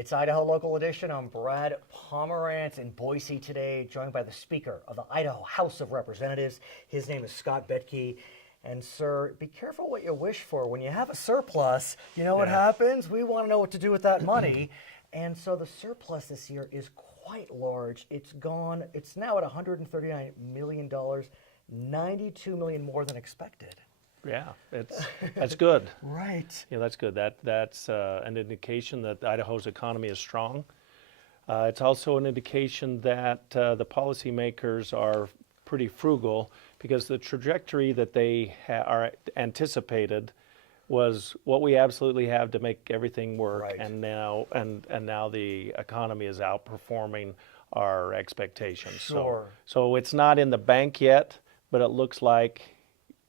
It's Idaho Local Edition. I'm Brad Pomerance in Boise today, joined by the Speaker of the Idaho House of Representatives. His name is Scott Bedke. And sir, be careful what you wish for. When you have a surplus, you know what happens? We want to know what to do with that money. And so the surplus this year is quite large. It's now at $139 million, $92 million more than expected. Yeah, that's good. Right. Yeah, that's good. That's an indication that Idaho's economy is strong. It's also an indication that the policymakers are pretty frugal, because the trajectory that they are anticipated was what we absolutely have to make everything work, Right. and now the economy is outperforming our expectations. Sure. So it's not in the bank yet, but it looks like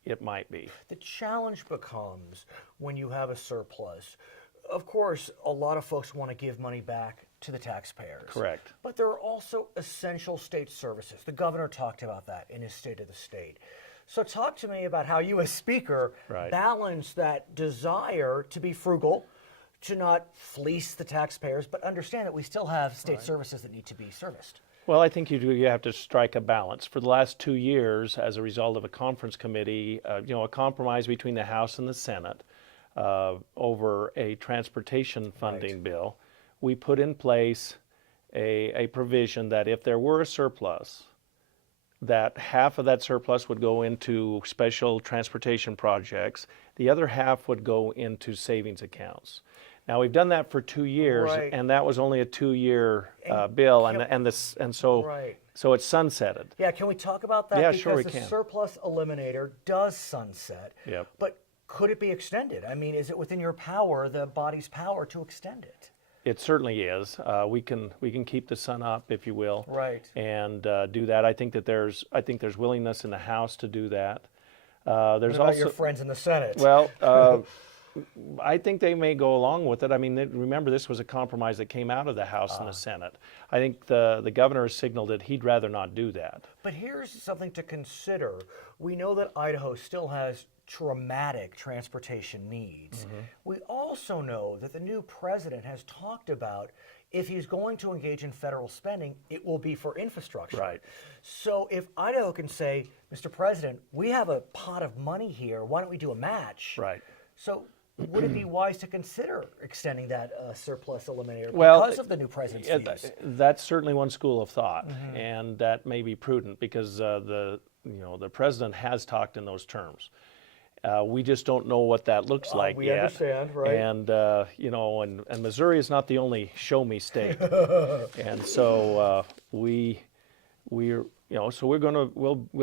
it might be. The challenge becomes when you have a surplus. Of course, a lot of folks want to give money back to the taxpayers. Correct. But there are also essential state services. The governor talked about that in his State of the State. So talk to me about how you as Speaker balance that desire to be frugal, to not fleece the taxpayers, but understand that we still have state services that need to be serviced. Well, I think you have to strike a balance. For the last 2 years, as a result of a conference committee, a compromise between the House and the Senate over a transportation funding bill, we put in place a provision that if there were a surplus, that half of that surplus would go into special transportation projects, the other half would go into savings accounts. Now, we've done that for 2 years, and that was only a 2-year bill, so it's sunsetted. Yeah, can we talk about that? Yeah, because sure we the can. surplus eliminator does sunset, Yep. but could it be extended? I mean, is it within your power, the body's power, to extend it? It certainly is. We can keep the sun up, if you will, and do that. I think there's willingness in the House to do that. There's what about also your friends in the Senate? Well, I think they may go along with it. I mean, remember, this was a compromise that came out of the House and the Senate. I think the governor has signaled that he'd rather not do that. But here's something to consider. We know that Idaho still has dramatic transportation needs. We also know that the new president has talked about if he's going to engage in federal spending, it will be for infrastructure. Right. So if Idaho can say, Mr. President, we have a pot of money here, why don't we do a match? Right. So would it be wise to consider extending that surplus eliminator because of the new president's views? That's certainly one school of thought, and that may be prudent because the president has talked in those terms. We just don't know what that looks like we yet. understand, right? And and Missouri is not the only show me state, and so we'll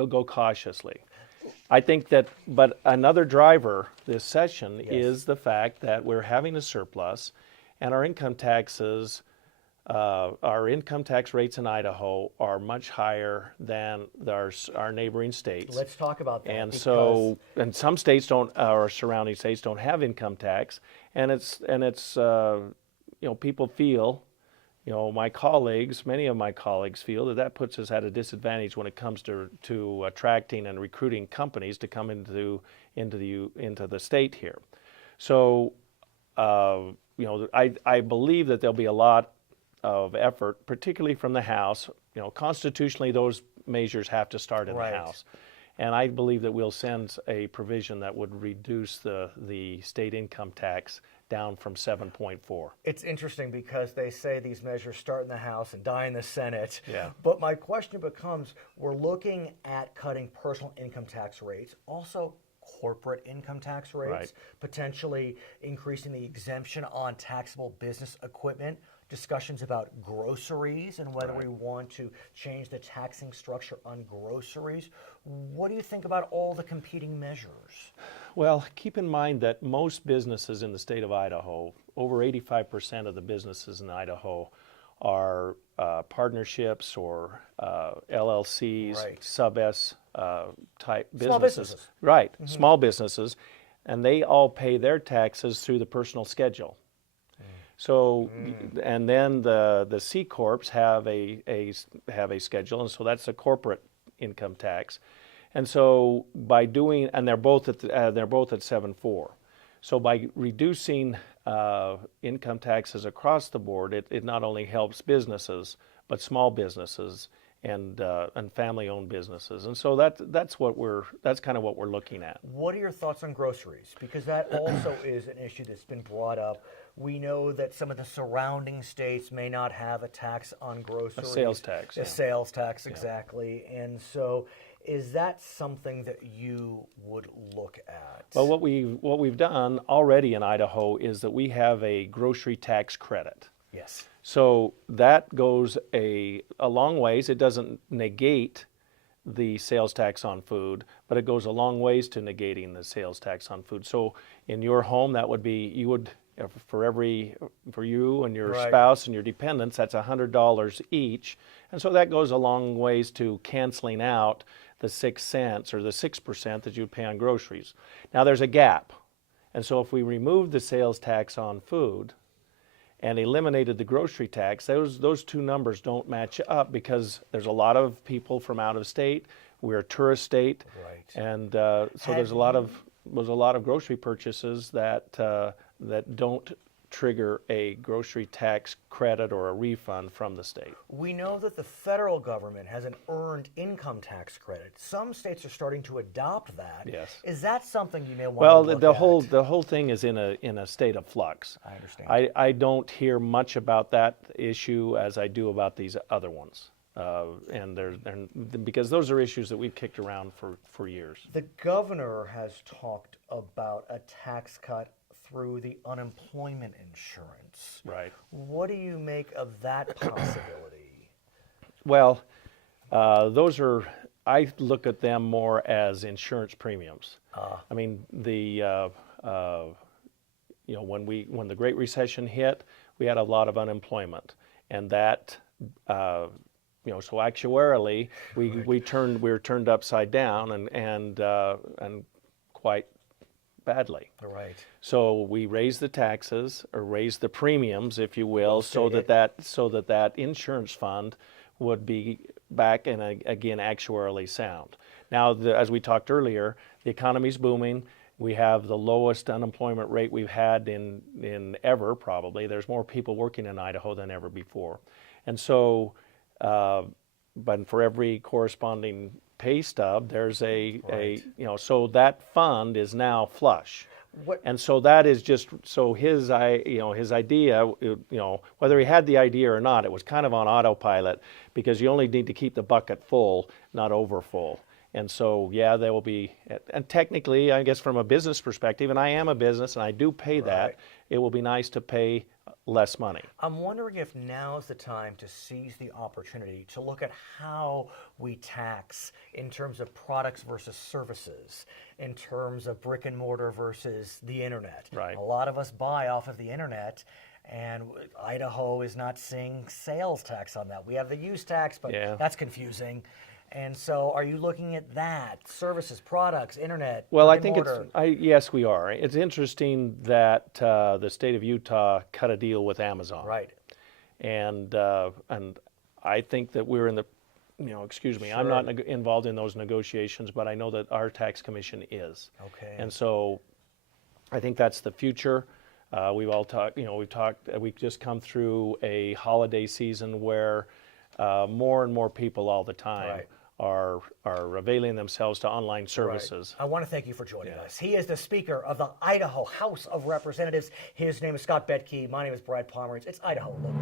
go cautiously. I think that, but another driver this session is the fact that we're having a surplus, and our income tax rates in Idaho are much higher than our neighboring states. Let's talk about that. And so, and some states don't, or surrounding states don't have income tax, and people feel, many of my colleagues feel that puts us at a disadvantage when it comes to attracting and recruiting companies to come into the state here. So, I believe that there'll be a lot of effort, particularly from the House. Constitutionally, those measures have to start in the House. And I believe that we'll send a provision that would reduce the state income tax down from 7.4. It's interesting because they say these measures start in the House and die in the Senate. Yeah. But my question becomes, we're looking at cutting personal income tax rates, also corporate income tax rates, potentially increasing the exemption on taxable business equipment, discussions about groceries and whether we want to change the taxing structure on groceries. What do you think about all the competing measures? Well, keep in mind that most businesses in the state of Idaho, over 85% of the businesses in Idaho, are partnerships or LLCs, sub-S type businesses. Small businesses. Right, small businesses, and they all pay their taxes through the personal schedule. So, and then the C corps have a schedule, and so that's a corporate income tax. And so by doing, and they're both at 7.4. So by reducing income taxes across the board, it not only helps businesses, but small businesses and family-owned businesses. And so that's kind of what we're looking at. What are your thoughts on groceries? Because that also is an issue that's been brought up. We know that some of the surrounding states may not have a tax on groceries. A sales tax. A sales tax, exactly. And so is that something that you would look at? Well, what we've done already in Idaho is that we have a grocery tax credit. Yes. So that goes a long ways. It doesn't negate the sales tax on food, but it goes a long ways to negating the sales tax on food. So in your home, that would be, for you and your spouse and your dependents, that's $100 each. And so that goes a long ways to canceling out the 6 cents or the 6% that you would pay on groceries. Now there's a gap. And so if we removed the sales tax on food and eliminated the grocery tax, those two numbers don't match up because there's a lot of people from out of state. We're a tourist state, and so there's a lot of grocery purchases that don't trigger a grocery tax credit or a refund from the state. We know that the federal government has an earned income tax credit. Some states are starting to adopt that. Yes. Is that something you may want Well, to look at? the whole thing is in a state of flux. I understand. I don't hear much about that issue as I do about these other ones. Because those are issues that we've kicked around for years. The governor has talked about a tax cut through the unemployment insurance. Right. What do you make of that possibility? Well, I look at them more as insurance premiums. I mean, when the Great Recession hit, we had a lot of unemployment, and that, so actuarially, we were turned upside down and quite badly. Right. So we raised the taxes, or raised the premiums, if you will, so that insurance fund would be back and again actuarially sound. Now, as we talked earlier, the economy's booming. We have the lowest unemployment rate we've had in ever, probably. There's more people working in Idaho than ever before, and so, but for every corresponding pay stub, there's so that fund is now flush. And so that is just, so his idea, whether he had the idea or not, it was kind of on autopilot, because you only need to keep the bucket full, not over full. And so, yeah, there will be, and technically, I guess from a business perspective, and I am a business and I do pay that, it will be nice to pay less money. I'm wondering if now's the time to seize the opportunity to look at how we tax in terms of products versus services, in terms of brick and mortar versus the internet. Right. A lot of us buy off of the internet, and Idaho is not seeing sales tax on that. We have the use tax, but that's confusing. And so are you looking at that, services, products, internet? Well, I think yes, we are. It's interesting that the state of Utah cut a deal with Amazon. Right. And I think that we're in the, I'm not involved in those negotiations, but I know that our tax commission is. Okay. And so I think that's the future. We've all talked, we've just come through a holiday season where more and more people all the time are availing themselves to online services. I want to thank you for joining us. He is the Speaker of the Idaho House of Representatives. His name is Scott Bedke. My name is Brad Pomerance. It's Idaho Local.